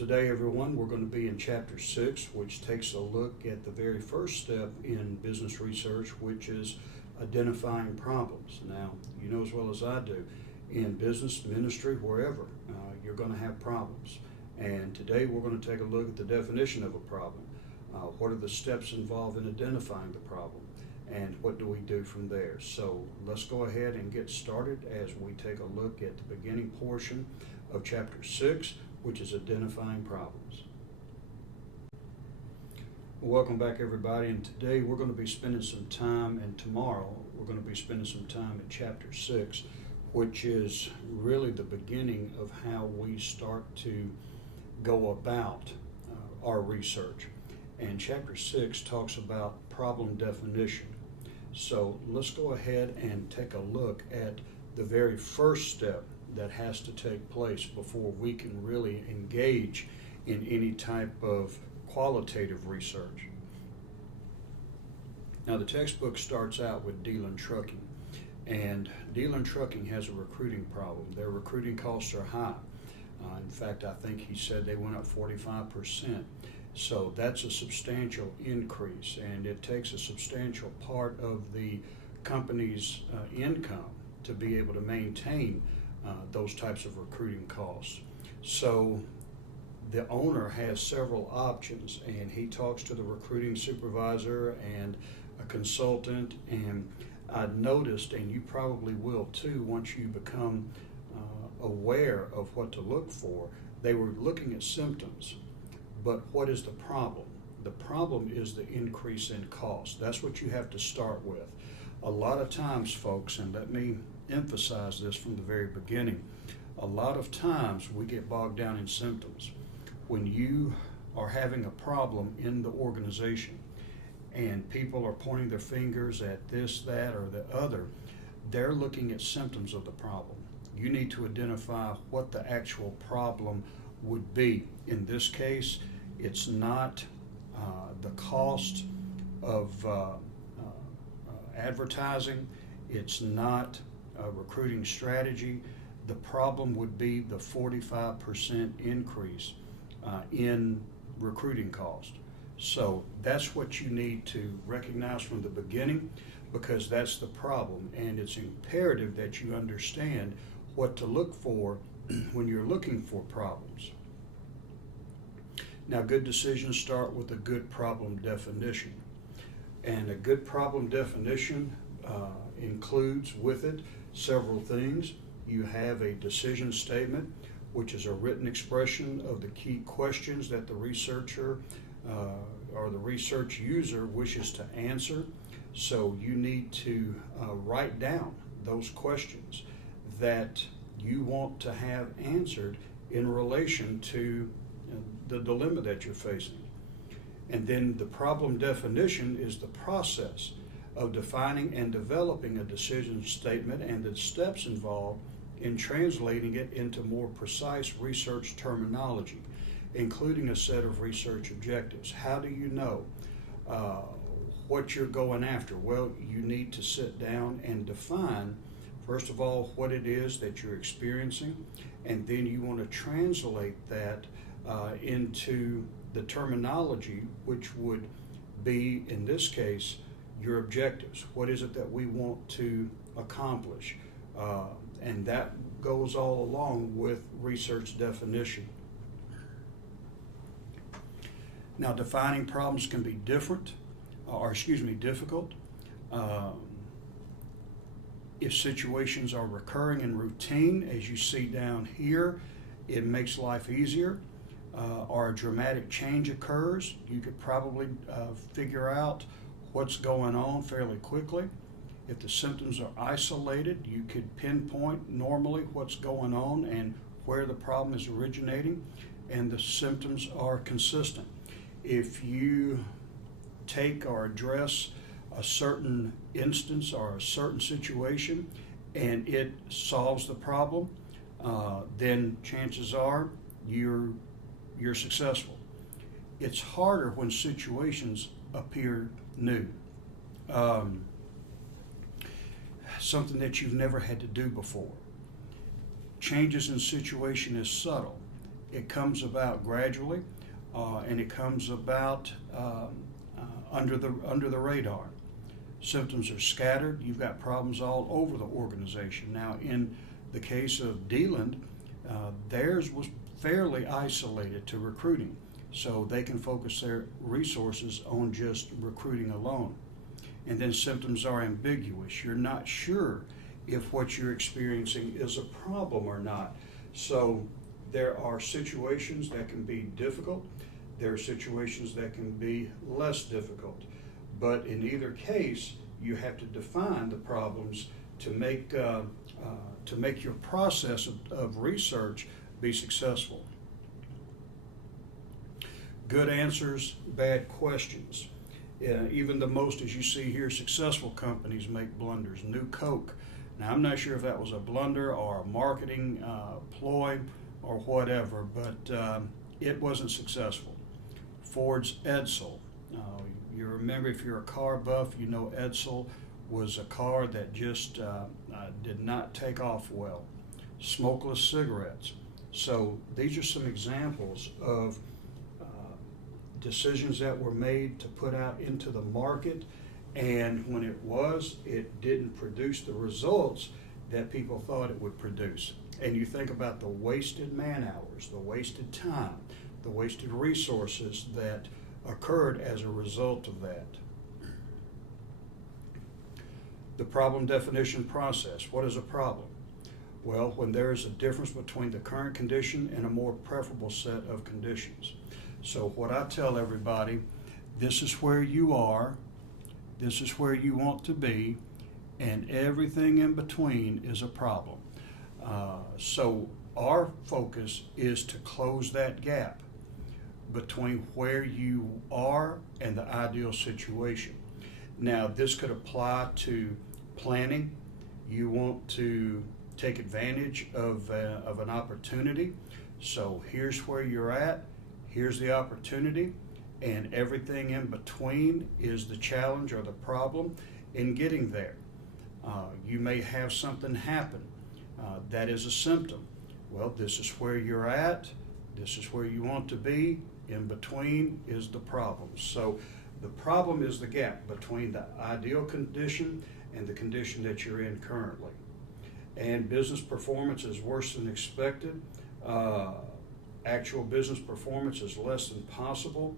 Today, everyone, we're going to be in Chapter 6, which takes a look at the very first step in business research, which is identifying problems. Now, you know as well as I do, in business, ministry, wherever, you're going to have problems. And today we're going to take a look at the definition of a problem. What are the steps involved in identifying the problem? And what do we do from there? So let's go ahead and get started as we take a look at the beginning portion of Chapter 6, which is identifying problems. Welcome back, everybody, and today we're going to be spending some time, and tomorrow we're going to be spending some time in Chapter 6, which is really the beginning of how we start to go about our research. And Chapter 6 talks about problem definition. So let's go ahead and take a look at the very first step that has to take place before we can really engage in any type of qualitative research. Now, the textbook starts out with Dealing Trucking, and Dealing Trucking has a recruiting problem. Their recruiting costs are high. In fact, I think he said they went up 45%. So that's a substantial increase, and it takes a substantial part of the company's income to be able to maintain those types of recruiting costs. So the owner has several options, and he talks to the recruiting supervisor and a consultant, and I noticed, and you probably will too once you become aware of what to look for, they were looking at symptoms. But what is the problem? The problem is the increase in cost. That's what you have to start with. A lot of times, folks, and let me emphasize this from the very beginning, a lot of times we get bogged down in symptoms. When you are having a problem in the organization and people are pointing their fingers at this, that, or the other, they're looking at symptoms of the problem. You need to identify what the actual problem would be. In this case, it's not the cost of advertising, it's not a recruiting strategy. The problem would be the 45% increase in recruiting cost. So that's what you need to recognize from the beginning, because that's the problem, and it's imperative that you understand what to look for when you're looking for problems. Now, good decisions start with a good problem definition. And a good problem definition includes with it several things. You have a decision statement, which is a written expression of the key questions that the researcher or the research user wishes to answer. So you need to write down those questions that you want to have answered in relation to the dilemma that you're facing. And then the problem definition is the process of defining and developing a decision statement and the steps involved in translating it into more precise research terminology, including a set of research objectives. How do you know what you're going after? Well, you need to sit down and define, first of all, what it is that you're experiencing, and then you want to translate that into the terminology, which would be, in this case, your objectives. What is it that we want to accomplish? And that goes all along with research definition. Now, defining problems can be difficult. If situations are recurring and routine, as you see down here, it makes life easier. Or a dramatic change occurs, you could probably figure out what's going on fairly quickly. If the symptoms are isolated, you could pinpoint normally what's going on and where the problem is originating, and the symptoms are consistent. If you take or address a certain instance or a certain situation and it solves the problem, then chances are you're successful. It's harder when situations appear new. Something that you've never had to do before. Changes in situation is subtle, it comes about gradually, and it comes about under the radar. Symptoms are scattered. You've got problems all over the organization. Now, in the case of D-Land, theirs was fairly isolated to recruiting, so they can focus their resources on just recruiting alone. And then symptoms are ambiguous. You're not sure if what you're experiencing is a problem or not. So there are situations that can be difficult. There are situations that can be less difficult. But in either case, you have to define the problems to make your process of research be successful. Good answers, bad questions. Even the most, as you see here, successful companies make blunders. New Coke. Now, I'm not sure if that was a blunder or a marketing ploy or whatever, but it wasn't successful. Ford's Edsel. You remember, if you're a car buff, you know Edsel was a car that just did not take off well. Smokeless cigarettes. So these are some examples of decisions that were made to put out into the market, and when it didn't produce the results that people thought it would produce. And you think about the wasted man hours, the wasted time, the wasted resources that occurred as a result of that. The problem definition process. What is a problem? Well, when there is a difference between the current condition and a more preferable set of conditions. So what I tell everybody, this is where you are, this is where you want to be, and everything in between is a problem. So our focus is to close that gap between where you are and the ideal situation. Now, this could apply to planning. You want to take advantage of an opportunity. So here's where you're at, here's the opportunity, and everything in between is the challenge or the problem in getting there. You may have something happen that is a symptom. Well, this is where you're at, this is where you want to be, in between is the problem. So the problem is the gap between the ideal condition and the condition that you're in currently. And business performance is worse than expected. Actual business performance is less than possible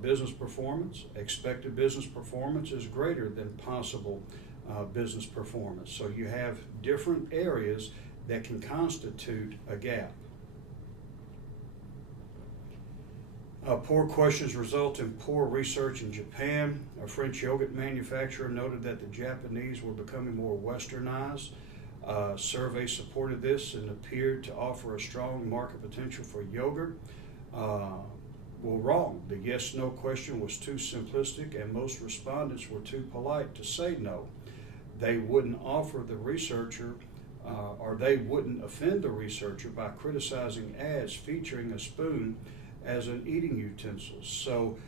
business performance. Expected business performance is greater than possible business performance. So you have different areas that can constitute a gap. Poor questions result in poor research in Japan. A French yogurt manufacturer noted that the Japanese were becoming more westernized. Survey supported this and appeared to offer a strong market potential for yogurt. Well, wrong. The yes-no question was too simplistic, and most respondents were too polite to say no. They wouldn't offer the researcher, or they wouldn't offend the researcher by criticizing ads featuring a spoon as an eating utensil. So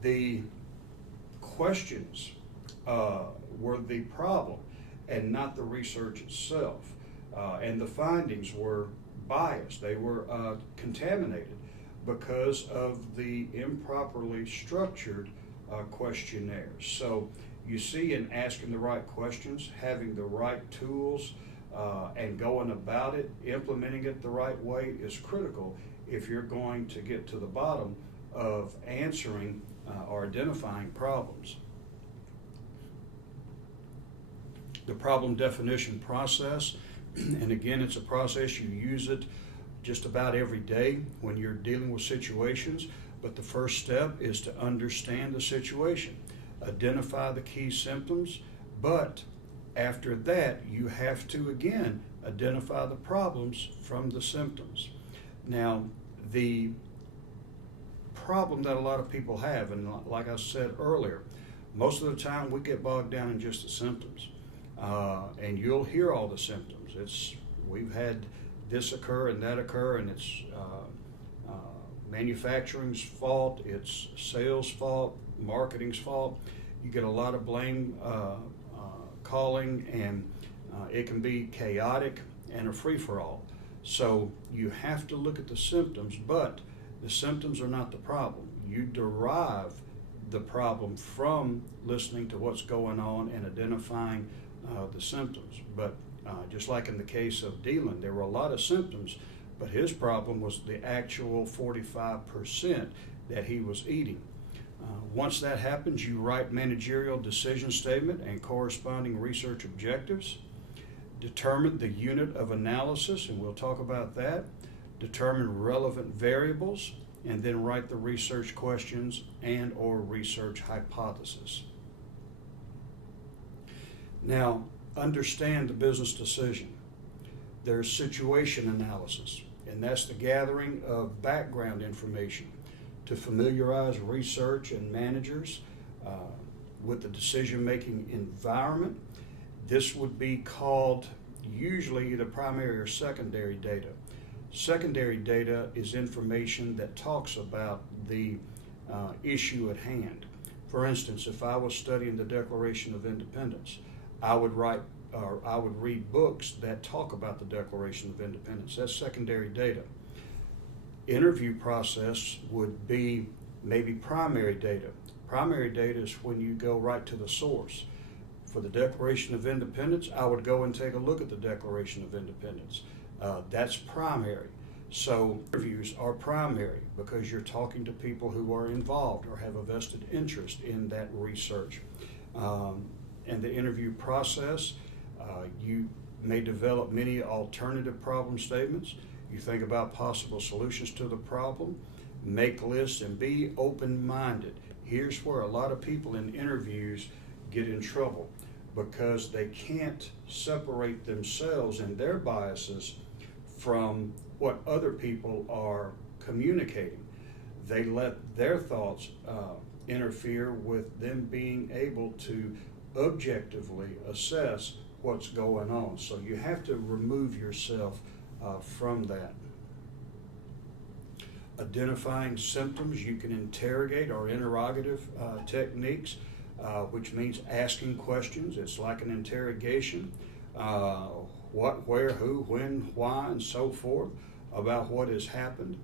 the questions were the problem and not the research itself. And the findings were biased. They were contaminated because of the improperly structured questionnaires. So you see, in asking the right questions, having the right tools, and going about it, implementing it the right way is critical if you're going to get to the bottom of answering or identifying problems. The problem definition process, and again, it's a process, you use it just about every day when you're dealing with situations, but the first step is to understand the situation, identify the key symptoms, but after that, you have to, again, identify the problems from the symptoms. Now, the problem that a lot of people have, and like I said earlier, most of the time we get bogged down in just the symptoms. And you'll hear all the symptoms. We've had this occur and that occur, and it's manufacturing's fault, it's sales fault, marketing's fault. You get a lot of blame calling, and it can be chaotic and a free-for-all. So you have to look at the symptoms, but the symptoms are not the problem. You derive the problem from listening to what's going on and identifying the symptoms. But just like in the case of Dylan, there were a lot of symptoms, but his problem was the actual 45% that he was eating. Once that happens, you write managerial decision statement and corresponding research objectives. Determine the unit of analysis, and we'll talk about that. Determine relevant variables, and then write the research questions and or research hypothesis. Now, understand the business decision. There's situation analysis, and that's the gathering of background information to familiarize research and managers with the decision-making environment. This would be called usually either primary or secondary data. Secondary data is information that talks about the issue at hand. For instance, if I was studying the Declaration of Independence, I would read books that talk about the Declaration of Independence. That's secondary data. Interview process would be maybe primary data. Primary data is when you go right to the source. For the Declaration of Independence, I would go and take a look at the Declaration of Independence. That's primary. So interviews are primary because you're talking to people who are involved or have a vested interest in that research. And the interview process, you may develop many alternative problem statements. You think about possible solutions to the problem, make lists, and be open-minded. Here's where a lot of people in interviews get in trouble because they can't separate themselves and their biases from what other people are communicating. They let their thoughts interfere with them being able to objectively assess what's going on. So you have to remove yourself from that. Identifying symptoms, you can interrogate or interrogative techniques, which means asking questions. It's like an interrogation. What, where, who, when, why, and so forth about what has happened.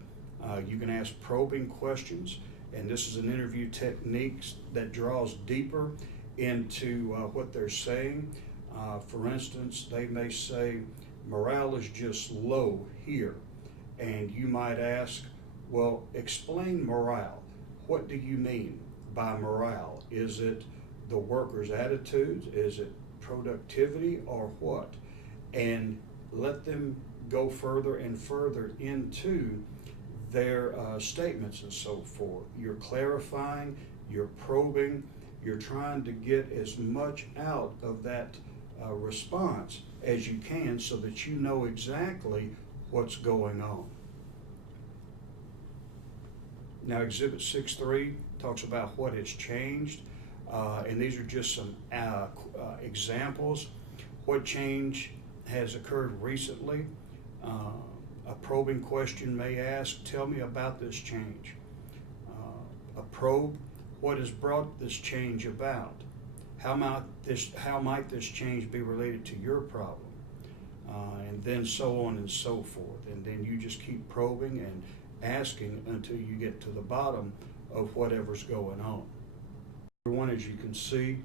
You can ask probing questions, and this is an interview technique that draws deeper into what they're saying. For instance, they may say, morale is just low here. And you might ask, well, explain morale. What do you mean by morale? Is it the workers' attitudes? Is it productivity or what? And let them go further and further into their statements and so forth. You're clarifying, you're probing, you're trying to get as much out of that response as you can so that you know exactly what's going on. Now, Exhibit 6.3 talks about what has changed, and these are just some examples. What change has occurred recently? A probing question may ask, tell me about this change. A probe, what has brought this change about? How might this change be related to your problem? And then so on and so forth. And then you just keep probing and asking until you get to the bottom of whatever's going on. Everyone, as you can see,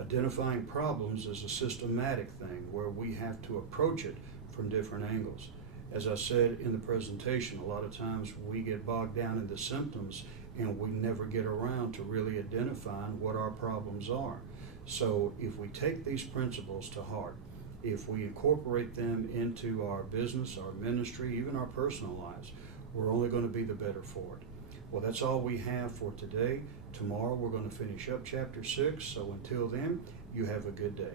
identifying problems is a systematic thing where we have to approach it from different angles. As I said in the presentation, a lot of times we get bogged down in the symptoms and we never get around to really identifying what our problems are. So if we take these principles to heart, if we incorporate them into our business, our ministry, even our personal lives, we're only going to be the better for it. Well, that's all we have for today. Tomorrow we're going to finish up chapter 6. So until then, you have a good day.